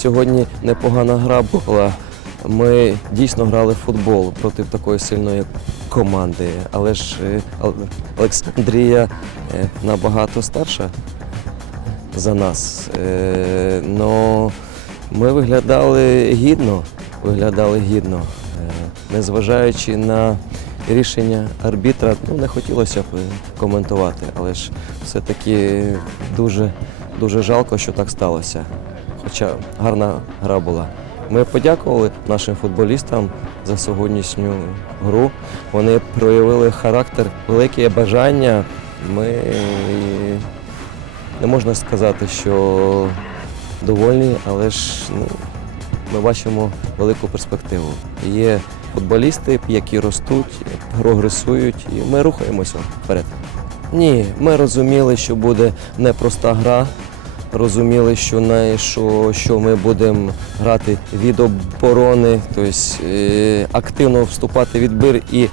сьогодні непогана гра була. Ми дійсно грали в футбол проти такої сильної команди. Але ж е, Олександрія е, набагато старша за нас. Е, Но ми виглядали гідно, виглядали гідно. Незважаючи на рішення арбітра, ну не хотілося б коментувати, але ж все-таки дуже, дуже жалко, що так сталося. Хоча гарна гра була. Ми подякували нашим футболістам за сьогоднішню гру. Вони проявили характер, велике бажання. Ми не можна сказати, що довольні, але ж ну, ми бачимо велику перспективу. Є футболісти, які ростуть, прогресують, і ми рухаємося вперед. Ні, ми розуміли, що буде непроста гра. Розуміли, що, не, що, що ми будемо грати від оборони, тобто е, активно вступати в відбір і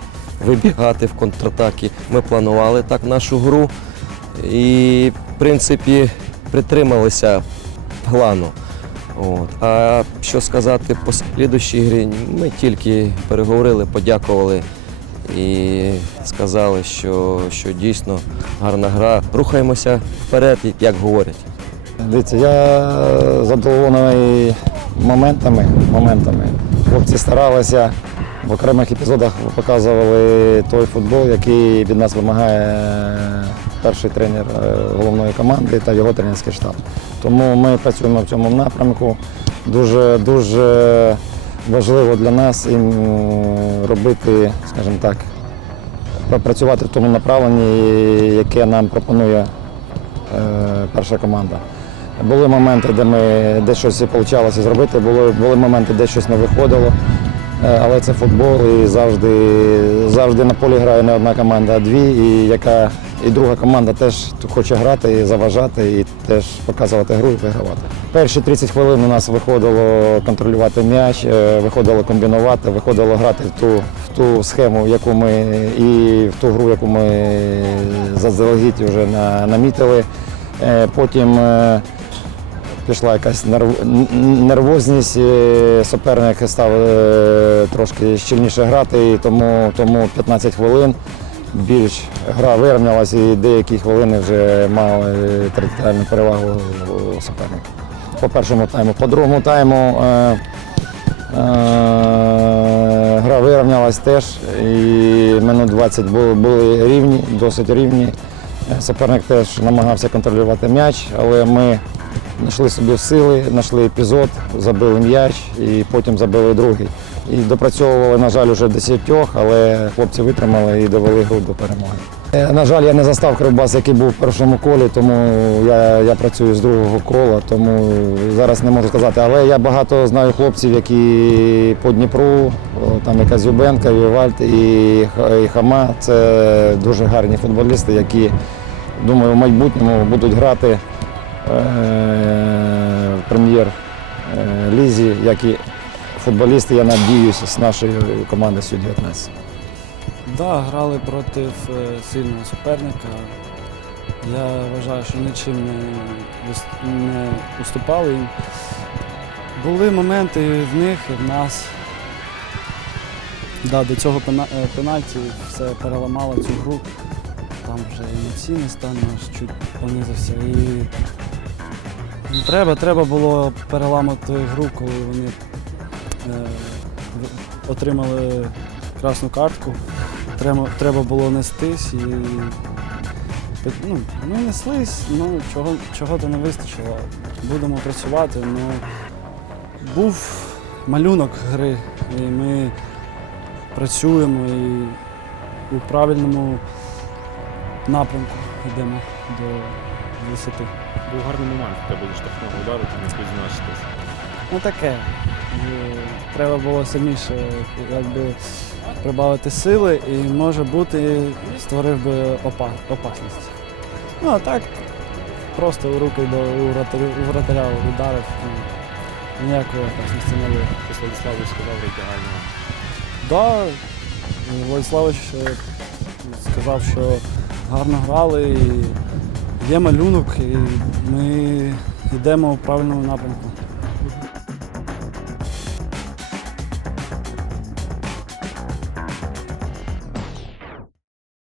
вибігати в контратаки. Ми планували так нашу гру і, в принципі, притрималися плану. От. А що сказати по слідущій грі, ми тільки переговорили, подякували і сказали, що, що дійсно гарна гра. Рухаємося вперед, як говорять. Дивіться, я задоволений моментами. моментами. Хлопці старалися, в окремих епізодах показували той футбол, який від нас вимагає перший тренер е, головної команди та його тренерський штаб. Тому ми працюємо в цьому напрямку. Дуже, дуже важливо для нас їм робити, скажімо так, працювати в тому направленні, яке нам пропонує е, перша команда. Були моменти, де ми де щось вийшло зробити, були, були моменти, де щось не виходило. Е, Але це футбол і завжди, завжди на полі грає не одна команда, а дві, і яка і друга команда теж хоче грати і заважати, і теж показувати гру і вигравати. Перші 30 хвилин у нас виходило контролювати м'яч, е, виходило комбінувати, виходило грати в ту, в ту схему, яку ми і в ту гру, яку ми заздалегідь вже на- намітили. Е, Потім пішла якась нервозність, е, суперник став е, трошки щільніше грати, і тому, тому 15 хвилин більш гра вирівнялася і деякі хвилини вже мали територіальну перевагу суперника. По першому тайму. По другому тайму е, е, гра вирівнялась теж і минут 20 були, були рівні, досить рівні. Суперник теж намагався контролювати м'яч, але ми знайшли собі сили, знайшли епізод, забили м'яч і потім забили другий. І допрацьовували, на жаль, вже десятьох, але хлопці витримали і довели гру до перемоги. Е, На жаль, я не застав Кривбас, який був в першому колі, тому я, я працюю з другого кола, тому зараз не можу сказати. Але я багато знаю хлопців, які по Дніпру, там якась Зюбенка, Вівальт і, і Хама. Це дуже гарні футболісти, які, думаю, в майбутньому будуть грати прем'єр-лізі, як і футболісти, я надіюсь, з нашої команди Сю-19. Да, грали проти е, сильного суперника. Я вважаю, що нічим не, не уступали їм. Були моменти в них, і в нас. Да, до цього пена- е, пенальті все переламало цю гру. Там вже емоційний стан наш чуть понизився. І треба, треба було переламати гру, коли вони е, отримали красну картку. Треба, треба було нестись і ну, ми неслись, ну чого, чого то не вистачило. Будемо працювати. Ну, був малюнок гри, і ми працюємо і у правильному напрямку йдемо до висоти. Був гарний момент, в тебе штрафного удару, ти не відзначитись. Ну таке. Е, Треба було сильніше якби, прибавити сили і, може бути, створив би опа- опасність. Ну а так, просто у руки до вратаря, ударив. ну, Ніякої опасності не було. Владиславович сказав ідеально. Да, і Владиславович е, сказав, що гарно грали, і є малюнок, і ми йдемо в правильному напрямку.